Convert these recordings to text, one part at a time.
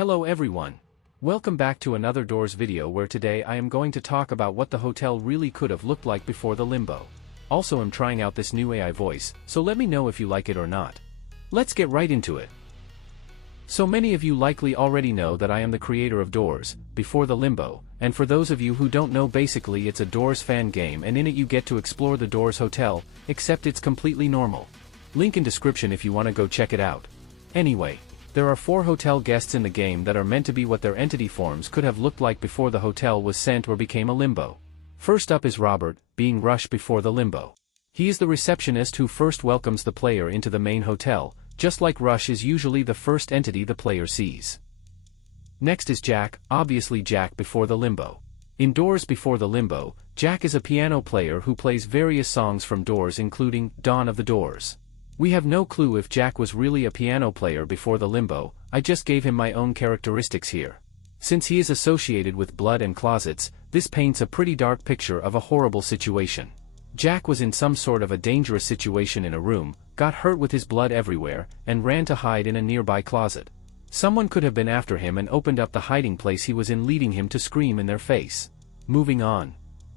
Hello everyone. Welcome back to another Doors video where today I am going to talk about what the hotel really could have looked like before the Limbo. Also I'm trying out this new AI voice, so let me know if you like it or not. Let's get right into it. So many of you likely already know that I am the creator of Doors, Before the Limbo, and for those of you who don't know, basically it's a Doors fan game and in it you get to explore the Doors hotel, except it's completely normal. Link in description if you want to go check it out. Anyway. There are 4 hotel guests in the game that are meant to be what their entity forms could have looked like before the hotel was sent or became a limbo. First up is Robert, being Rush before the Limbo. He is the receptionist who first welcomes the player into the main hotel, just like Rush is usually the first entity the player sees. Next is Jack, obviously Jack before the Limbo. In Doors Before the Limbo, Jack is a piano player who plays various songs from Doors including Dawn of the Doors. We have no clue if Jack was really a piano player before the Limbo, I just gave him my own characteristics here. Since he is associated with blood and closets, this paints a pretty dark picture of a horrible situation. Jack was in some sort of a dangerous situation in a room, got hurt with his blood everywhere, and ran to hide in a nearby closet. Someone could have been after him and opened up the hiding place he was in, leading him to scream in their face. Moving on.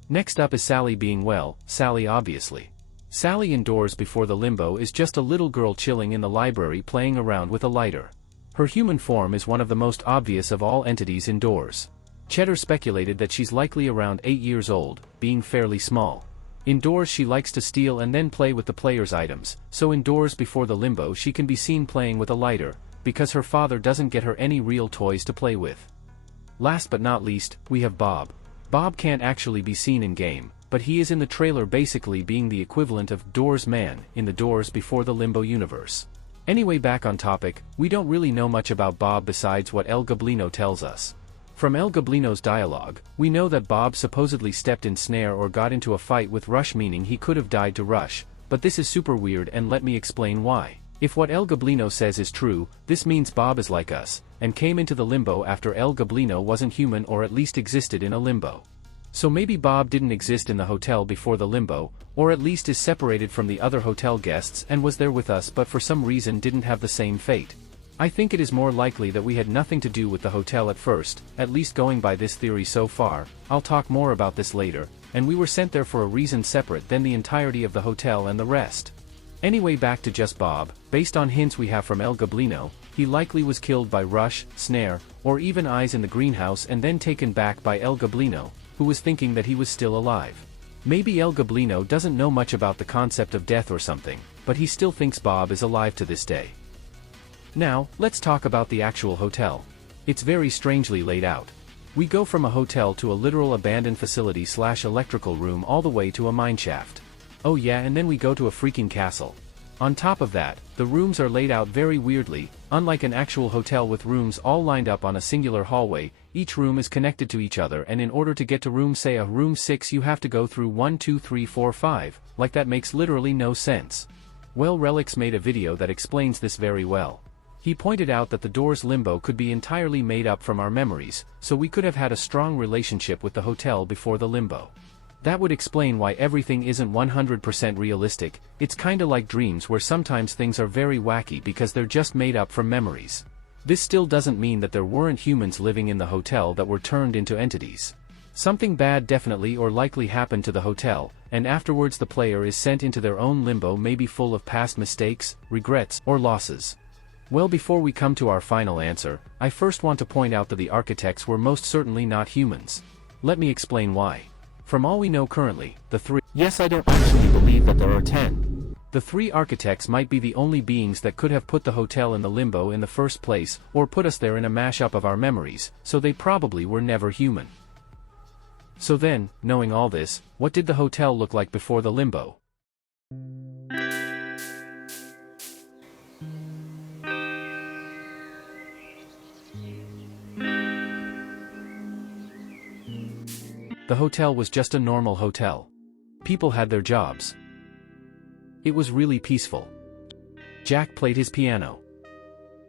Next up is Sally, being Sally obviously. Sally in Doors Before the Limbo is just a little girl chilling in the library playing around with a lighter. Her human form is one of the most obvious of all entities in Doors. Cheddar speculated that she's likely around 8 years old, being fairly small. In Doors she likes to steal and then play with the player's items, so in Doors Before the Limbo she can be seen playing with a lighter, because her father doesn't get her any real toys to play with. Last but not least, we have Bob. Bob can't actually be seen in-game, but he is in the trailer, basically being the equivalent of Doors Man in the Doors Before the Limbo universe. Anyway, back on topic, we don't really know much about Bob besides what El Goblino tells us. From El Goblino's dialogue, we know that Bob supposedly stepped in snare or got into a fight with Rush, meaning he could have died to Rush, but this is super weird and let me explain why. If what El Goblino says is true, this means Bob is like us, and came into the Limbo after El Goblino wasn't human or at least existed in a limbo. So maybe Bob didn't exist in the hotel before the Limbo, or at least is separated from the other hotel guests and was there with us but for some reason didn't have the same fate. I think it is more likely that we had nothing to do with the hotel at first, at least going by this theory so far. I'll talk more about this later, and we were sent there for a reason separate than the entirety of the hotel and the rest. Anyway, back to just Bob. Based on hints we have from El Goblino, he likely was killed by Rush, Snare, or even Eyes in the greenhouse and then taken back by El Goblino, who was thinking that he was still alive. Maybe El Goblino doesn't know much about the concept of death or something, but he still thinks Bob is alive to this day. Now, let's talk about the actual hotel. It's very strangely laid out. We go from a hotel to a literal abandoned facility / electrical room all the way to a mineshaft. Oh yeah, and then we go to a freaking castle. On top of that, the rooms are laid out very weirdly. Unlike an actual hotel with rooms all lined up on a singular hallway, each room is connected to each other, and in order to get to room, say a room 6, you have to go through 1 2 3 4 5, like that makes literally no sense. Well, Relics made a video that explains this very well. He pointed out that the Doors Limbo could be entirely made up from our memories, so we could have had a strong relationship with the hotel before the Limbo. That would explain why everything isn't 100% realistic. It's kinda like dreams where sometimes things are very wacky because they're just made up from memories. This still doesn't mean that there weren't humans living in the hotel that were turned into entities. Something bad definitely or likely happened to the hotel, and afterwards the player is sent into their own limbo, maybe full of past mistakes, regrets, or losses. Well, before we come to our final answer, I first want to point out that the architects were most certainly not humans. Let me explain why. From all we know currently, the 3— yes, I don't actually believe that there are 10. The 3 architects might be the only beings that could have put the hotel in the Limbo in the first place, or put us there in a mashup of our memories, so they probably were never human. So then, knowing all this, what did the hotel look like before the Limbo? The hotel was just a normal hotel. People had their jobs. It was really peaceful. Jack played his piano.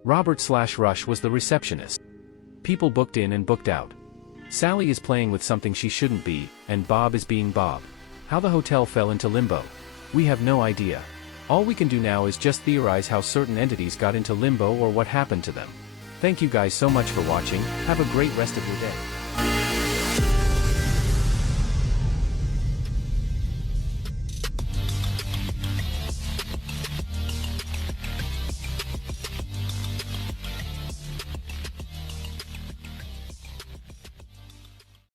Robert / Rush was the receptionist. People booked in and booked out. Sally is playing with something she shouldn't be, and Bob is being Bob. How the hotel fell into limbo, we have no idea. All we can do now is just theorize how certain entities got into limbo or what happened to them. Thank you guys so much for watching, have a great rest of your day.